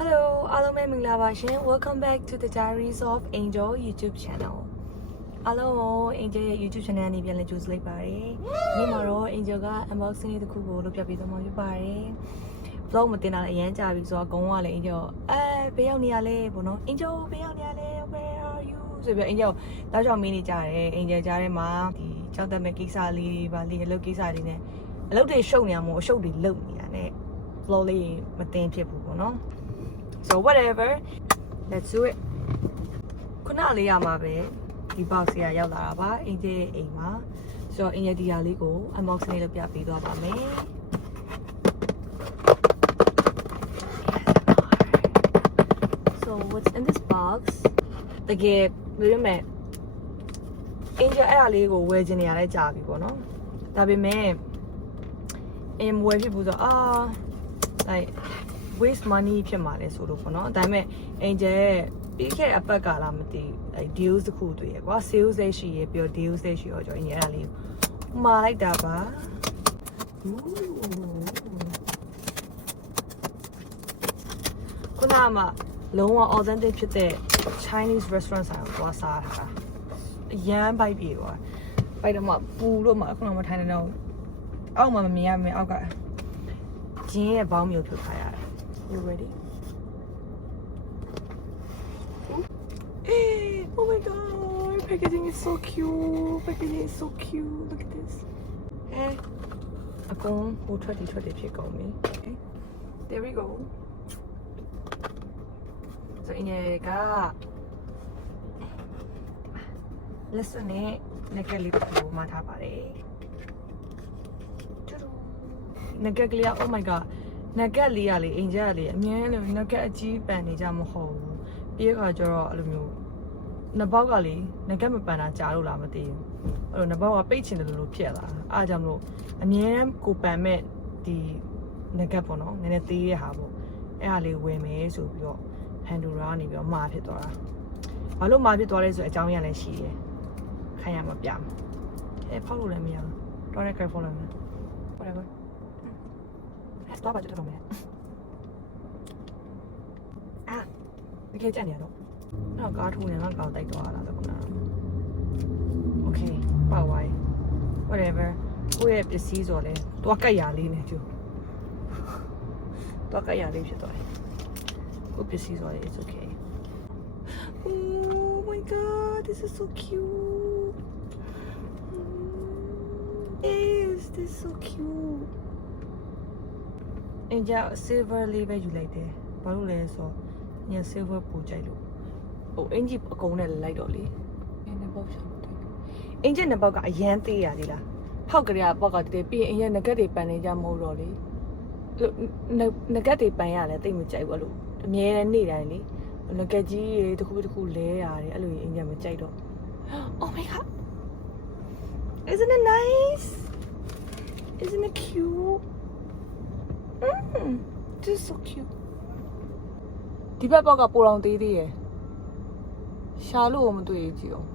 Hello, hello, welcome back to the Diaries of Angel YouTube channel. Hello, Angel YouTube channel ni biyan le choose like pare. Ni ma ro Angel ka unboxing ni takku ko lo piat pi thama pi pare. Vlog ma tin na ayan ja bi so agon wa le Angel. Be yauk ni ya le po no. Angel be yauk ni ya le. Where are you? So bi Angel တောက်ချောင်းမင်းနေကြတယ် Angel ကြားထဲမှာဒီကြောက်တတ်မဲ့ကိစ္စလေးပါလေအလုပ်ကိစ္စလေးနဲ့အလုပ်တွေရှုပ်နေရမို့အရှုပ်တွေလုပ်နေတာနဲ့ vlog လေးမတင်ဖြစ်ဘူးပေါ့နော် So whatever, let's do it. ခုနလေးရမှာပဲဒီ box ရရောက်လာတာပါ Angel ရဲ့အိမ်မှာ So Angel ဒီဟာလေးကို unboxing လေးလုပ်ပြပေးသွားပါမယ် So what's in this box? တကယ်ပြောမယ် Angel အဲ့ဒါလေးကိုဝယ်ချင်နေရလဲကြာပြီပေါ့နော်ဒါပေမဲ့ဝယ်ဖြစ်ဘူးဆိုlike waste money ဖြစ်မှာလဲဆိုလို့ပေါ့နော်ဒါပေမဲ့ Angel ပြီးခဲ့တဲ့အပတ်ကလာမသိဘူး deals တစ်ခုတွေ့ရကွာ sales တွေရှိရပြီးတော့ deals တွေရှိရောကျွန်တော် Angel အဲ့ဒါလေးမှာလိုက်တာပါခုနကမှလုံးဝ authentic ဖြစ်တဲ့ Chinese restaurant ဆိုင်ကိုသွားစားတာအရန်ပိုက်ပြေကွာပိုက်တော့မှပူလို့မှခုနကမထိုင်နေတော့အောက်မှာမမြင်ရမယ်အောက်ကဂျင်းရဲ့ဘောင်းမျိုးဖြစ်ထားရတယ် You ready? Oh my god, packaging is so cute. Packaging is so cute. Look at this. I go who try to pick on me. Okay. There we go. So in here got listen it. Nakali po mata pare. Nagaglia. Oh my god. နဂတ်လေးရလေ Angel ကလေအမြဲတမ်းနဂတ်အကြီးပန်နေကြမဟုတ်ဘူးပြီးခါကျတော့အဲ့လိုမျိုးနဘောက်ကလေနဂတ်မပန်တာကြားလို့လားမသိဘူးအဲ့လိုနဘောက်ကပိတ်ချင်တယ်လို့ဖြစ်လာအားကြောင့်မလို့အမြဲတမ်းကိုပန်မဲ့ဒီနဂတ်ပေါ့နော်နည်းနည်းသေးရဟာပေါ့အဲ့ဟာလေးဝယ်မယ်ဆိုပြီးတော့ Pandora ကနေပြီးတော့မှာဖြစ်သွားတာဘာလို့မှာဖြစ်သွားလဲဆိုအကြောင်းရလည်းရှိတယ်ခိုင်းရမှာပြမယ်ဖောက်လို့လည်းမရဘူးတော့လည်း careful လုပ်မယ် whatever Stop at the moment. We can't tell you. No, God, who never got that door. Okay, bye. Whatever. We have the season. Toka yali, you. Toka yali, you. Hope the season is okay. Oh my god, this is so cute. Is this so cute? Angel silver လေးပဲယူလိုက်တယ်ဘာလို့လဲဆိုတော့ည silver ပိုကြိုက်လို့ဟို Angel အကုန်နဲ့လိုက်တော့လေနဘောက်ချောင်းတယ် Angel နဘောက်ကအရန်သေးရသေးလားဖောက်ကလေးကဘောက်ကတည်းပြီးရင် Angel နဂတ်တွေပန်နေကြမဟုတ်တော့လေနဂတ်တွေပန်ရတယ်တိတ်မကြိုက်ဘူးလို့အမြဲတမ်းနေတိုင်းလေနဂတ်ကြီးတွေတစ်ခုလဲရတယ်အဲ့လို Angel မကြိုက်တော့ Oh my god Isn't it nice Isn't it cute This is so cute. ဒီဘက်ပေါက်ကပိုလောင်သေးသေးရယ်ရှာလို့မတွေ့ကြည့်အောင်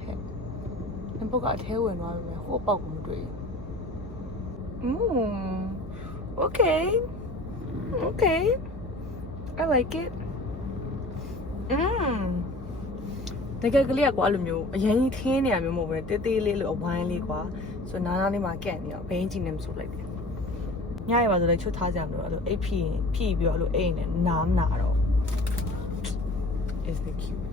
ဟဲ့ဒီဘက်ကအထဲဝင်သွားပြီပဲဟိုပေါက်ကမတွေ့Okay I like it တကယ်ကလေးကကွာအဲ့လိုမျိုးအရင်ကြီးထင်းနေရမျိုးမဟုတ်ဘူးတေးသေးလေးလို့အဝိုင်းလေးကွာဆိုနားလေးမှာကန့်နေတော့ဘင်းကြီးနဲ့မဆိုလိုက်တယ်ညရပါဆိုလည်းချွတ်ထားကြမလို့အဲ့လိုအိတ်ဖြီပြီးတော့အဲ့လိုအိတ်နဲ့နားမနာတော့ Is it cute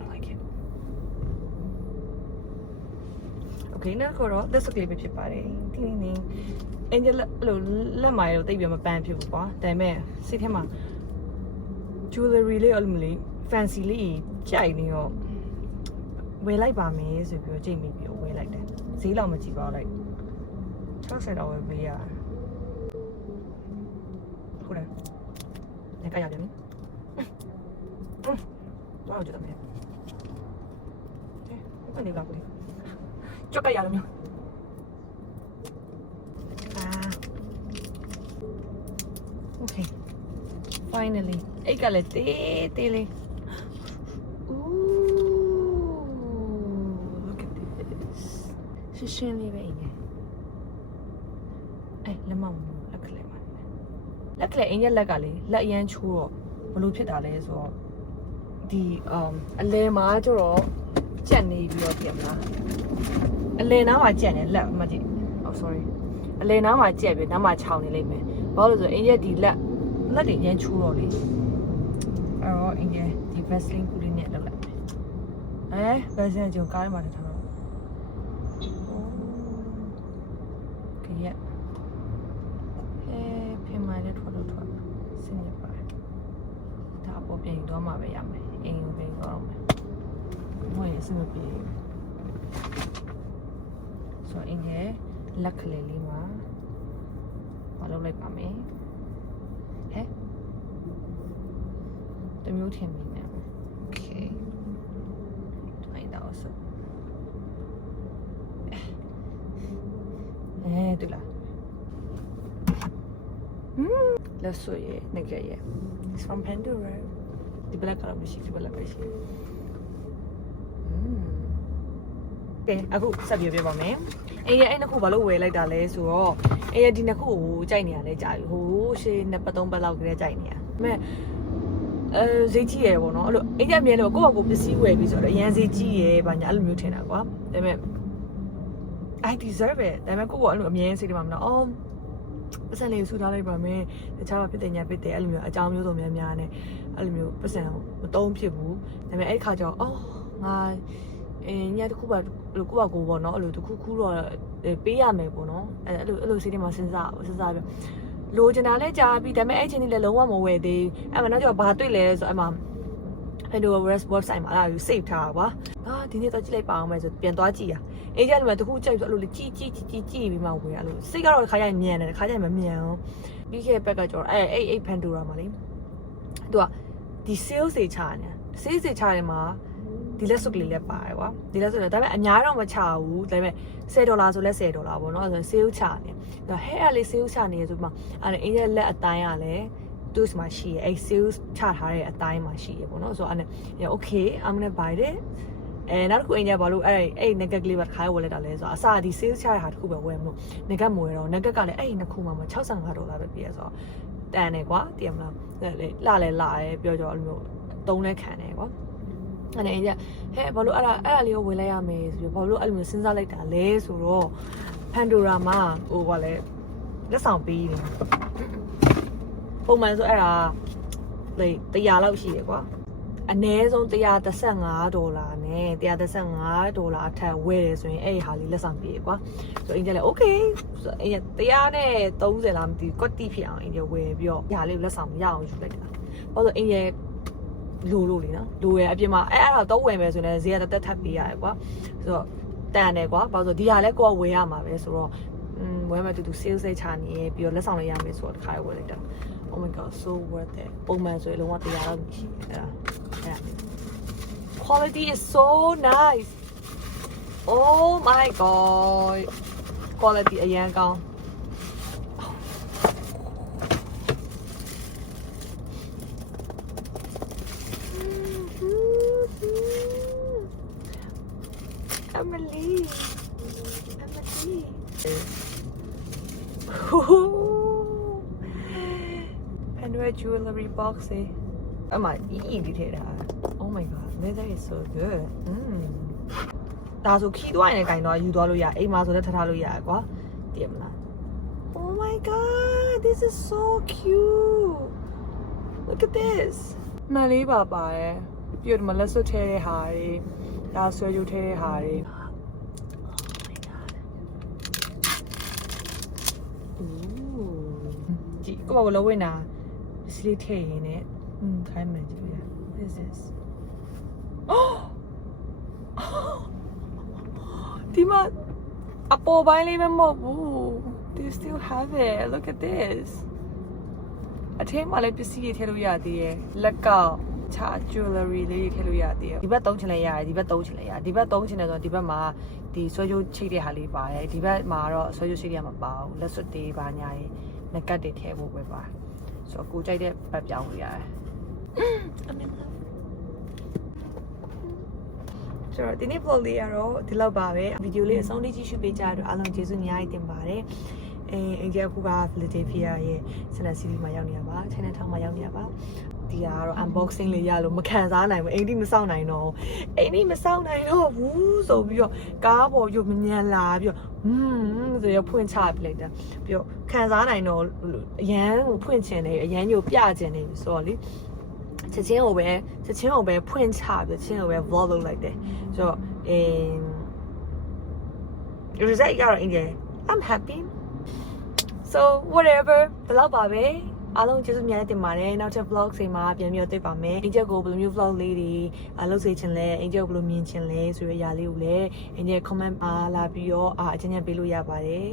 I like it Okay နောက်တော့ this ကလေးပဲဖြစ်ပါတယ်တင်းတင်း Angel အဲ့လိုလက်မိုင်တော့တိတ်ပြမပန်းဖြစ်ဘူးကွာဒါပေမဲ့စိတ်ထဲမှာ jewelry လေးအဲ့လိုမျိုးလေး fancy လေးကြိုက်နေတော့ဝယ်လိုက်ပါမယ်ဆိုပြီးတော့ကြိတ်မိပြီးဝယ်လိုက်တယ်ဈေးလောက်မကြည့်ပါဘူးလိုက်60တော့ဝယ်ပေးရဟုတ်တယ်လက်ကြရတယ်နိတော့ကြည့်တယ်မယ်ဘယ်နေလာဘူးကြောက်ရတယ်မျိုးOkay finally အိတ်ကလည်းတေးလေး ရှင်းလေးပဲအင်း လက်မမလက်ကလေးပါလက်ကလေးအင်းရဲ့လက်ကလေလက်အရန်ချိုးတော့ဘလို့ဖြစ်တာလဲဆိုတော့ဒီအလဲမှာကျတော့ကြက်နေပြီးတော့ပြင်မလားအလဲနားမှာကြက်နေလက်မကြည့် sorry အလဲနားမှာကြက်ပြီးနားမှာခြောင်နေလိမ့်မယ်ဘာလို့လဲဆိုအင်းရဲ့ဒီလက်တွေအရန်ချိုးတော့လေအဲ့တော့အင်းရဲ့ဒီ Vaseline ကူလေးနဲ့လောက်လိုက်Vaseline ကျွန်ကားထဲမှာထားတော့ကဲပြင်မာလေးထွက်စင်ရပါဒါပေါ်ပြင်တော့မှပဲရမယ်အင်းကိုပြင်တော့မယ်မဟုတ်ရင်စင်မပြေဆိုအင်းရဲ့လက်ကလေးလေးမှာမလုပ်လိုက်ပါမယ်တမျိုးထင်မိနေโอเคတိုင်းတော့ဆိုတူလားlet's show you nigga it's from Pandora the black color machine the black machine ကဲအခုဆက်ပြပါမယ်အဲ့နှစ်ခုဘာလို့ဝယ်လိုက်တာလဲဆိုတော့အဲ့ဒီနှစ်ခုကိုကြိုက်နေရလဲကြာပြီဟိုရှေးနှစ်ပတ်သုံးပတ်လောက်ကလေးကြိုက်နေရဒါပေမဲ့ဈေးကြီးရယ်ပေါ့နော်အဲ့လိုအိမ်ကအမြဲလို့ကိုယ့်ဘာကိုပစ္စည်းဝယ်ပြီးဆိုတော့အရန်ဈေးကြီးရယ်ဗာညာအဲ့လိုမျိုးထင်တာကွာဒါပေမဲ့ I deserve it ဒါပေမဲ့ကိုယ့်ဘာအဲ့လိုအမြဲစိတ်ထဲမှာမနော်ပတ်စံလေးဆူထားလိုက်ပါမယ်တခြားဖြစ်တယ်ညာဖြစ်တယ်အဲ့လိုမျိုးအကြောင်းမျိုးစုံများများနဲ့အဲ့လိုမျိုးပတ်စံမတုံးဖြစ်ဘူးဒါပေမဲ့အဲ့ခါကျတော့ငါညတစ်ခုပါလို့ကိုယ့်ဘာကိုပေါ့နော်အဲ့လိုတစ်ခုခုတော့ပေးရမယ်ပေါ့နော်အဲ့လိုစိတ်ထဲမှာစဉ်းစားပြီးလိုချင်တာလဲကြာပြီဒါပေမဲ့အဲ့ချင်းကြီးလည်းလုံးဝမဝယ်သေးအဲ့မှာနောက်ကျတော့ဘာတွေ့လဲဆိုအဲ့မှာ Pandora website မှာလာပြီး save ထားတာကွာဒီနေ့တော့ကြည့်လိုက်ပါအောင်မယ်ဆိုပြန်သွားကြည့်ရအဲ့ကြလည်းတခုကြိုက်ဆိုအဲ့လိုကြည့်ပြီးမှဝယ်ရလို့စိတ်ကတော့တစ်ခါကျရင်မြန်တယ်တစ်ခါကျရင်မမြန်ဘူးပြီးခဲ့ဘက်ကကျတော့အဲ့ Pandora မှာလေသူကဒီ sales တွေချနေ sales တွေချတယ်မှာဒီလက်စုပ်ကလေးလည်းပါတယ်ကွာဒီလက်စုပ်လည်းဒါပေမဲ့အများတော့မချဘူးဒါပေမဲ့$10ဆိုလဲ$10ပေါ့နော်ဆို sale ချနေဒါဟဲ့အဲ့လေး sale ချနေဆိုမှအဲ့အင်းရဲ့လက်အတိုင်းကလည်းသူ့မှာရှိရဲ့အဲ့ sale ချထားတဲ့အတိုင်းမှာရှိရဲ့ပေါ့နော်ဆိုတော့အဲ့ okay I'm gonna buy it နောက်တစ်ခုအင်းရဲ့ဘာလို့အဲ့ nugget ကလေးပါတစ်ခါဝယ်လိုက်တာလဲဆိုတော့အစားဒီ sale ချရတာတစ်ခုပဲဝယ်မလို့ nugget မဝယ်တော့ nugget ကလည်းအဲ့နှစ်ခုမှ$65ပဲပြည့်ရဆိုတော့တန်တယ်ကွာတည်မလားလာရဲပြောကြအဲ့လိုမျိုးသုံးလဲခံတယ်ကွာအဲ့ဒါကြီးဟဲ့ဘာလို့အဲ့ဒါလေးကိုဝယ်လိုက်ရမယ်ဆိုပြီးဘာလို့အဲ့လိုမျိုးစဉ်းစားလိုက်တာလဲဆိုတော့ Pandora မှာဟိုကလည်းလက်ဆောင်ပေးတယ်ပုံမှန်ဆိုအဲ့ဒါလေ100လောက်ရှိတယ်ကွာအနည်းဆုံး$135နဲ့$135အထက်ဝယ်တယ်ဆိုရင်အဲ့ဒီဟာလေးလက်ဆောင်ပေးရကွာဆိုအင်ဂျယ်လည်း okay ဆိုအင်ဂျယ်130လားမသိဘူးကွက်တိဖြစ်အောင်အင်ဂျယ်ဝယ်ပြီးတော့ညာလေးလက်ဆောင်ရအောင်ယူလိုက်တာဘာလို့အင်ဂျယ်လိုလေနော်လိုရအပြင်မှာအဲ့ဒါတော့ဝယ်မယ်ဆိုရင်ဈေးကတက်ထပ်ပေးရတယ်ကွာဆိုတော့တန်တယ်ကွာဘာလို့ဒီဟာလဲကိုကဝယ်ရမှာပဲဆိုတော့ဝယ်မယ်တူ sales ချနေပြီးတော့လက်ဆောင်လေးရမယ်ဆိုတော့တစ်ခါဝယ်လိုက်တာ Oh my god so worth it ပုံမှန်ဆိုရင်လုံးဝ100လောက်ရှိအဲ့ဒါ quality is so nice oh my god quality အရန်ကောင်း Emily Pandora jewelry box အမဒီထဲတာ Oh my god leather is so good ဒါဆိုခီးသွားရင်လည်းဂိုင်တော့ယူသွားလို့ရအိမ်မှာဆိုလည်းထားလို့ရကွာတည်မလား Oh my god this is so cute look at this မလေးပါပါတယ်ပြီးတော့မလက်စွပ်ထဲတဲ့ဟာတွေဒါဆွဲကြိုးထဲတဲ့ဟာတွေကြည့်ကိုယ့်ဘာကိုလုံးဝင်တာပစ္စည်းထည့်ရင်းနဲ့ခိုင်းမှန်ကြည့်ရ What is this ဒီမှာအပေါ်ပိုင်းလေးမမဟုတ်ဘူး Do you still have it look at this အထက်မှာလည်းပစ္စည်းတွေထည့်လို့ရသေးတယ်လက်ကောက်ချာ jewelry လေးထည့်လို့ရသေးတယ်ဒီဘက်သုံးချင်လဲရတယ်ဒီဘက်သုံးချင်လဲရဒီဘက်သုံးချင်တယ်ဆိုတော့ဒီဘက်မှာဒီဆွဲကြိုးချိတ်တဲ့ဟာလေးပါတယ်ဒီဘက်မှာတော့ဆွဲကြိုးချိတ်ရမှာပါဘူးလက်စွပ်တွေပါညာရေးငကတ်တွေထည့်ဖို့ပဲပါဆိုတော့ကိုကြိုက်တဲ့ဘက်ပြောင်းလို့ရတယ်ဆိုတော့ဒီနေ့ vlog လေးကတော့ဒီလောက်ပါပဲဗီဒီယိုလေးအဆုံးထိကြည့်ရှုပေးကြတဲ့အားလုံးကျေးဇူးအများကြီးတင်ပါတယ် အင်ဂျီအခုက Philadelphia ရဲ့ Center City မှာရောက်နေတာပါ Chinatown မှာရောက်နေတာပါဒီကတော့ unboxing လေးရလို့မခံစားနိုင်ဘူးအိမ်ဒီမစောင့်နိုင်တော့အိမ်ဒီမစောင့်နိုင်တော့ဘူးဆိုပြီးတော့ကားပေါ်ပြမညံလာပြီးတော့ဆိုရဖွင့်ချပြလိုက်တာပြီးတော့ခံစားနိုင်တော့အရန်ကိုဖွင့်ချင်တယ်အရန်ကိုပြချင်တယ်ဆိုတော့လေချက်ချင်းကိုပဲဖွင့်ချပြီးချင်းကိုပဲ vlog လုပ်လိုက်တယ်ဆိုတော့result ရတော့ Angel I'm happy so whatever ဘယ်လောက်ပါပဲအားလုံးကျေးဇူးများတင်ပါတယ်နောက်ထပ် vlog တွေမှာပြန်ပြီးတွေ့ပါမယ် Angel ကိုဘယ်လိုမျိုး vlog လေးတွေလုပ်စေချင်လဲ Angel ကိုဘယ်လိုမြင်ချင်လဲဆိုတဲ့အရာလေးကိုလည်း Angel comment လာပြီးတော့အချင်းချင်းပေးလို့ရပါတယ်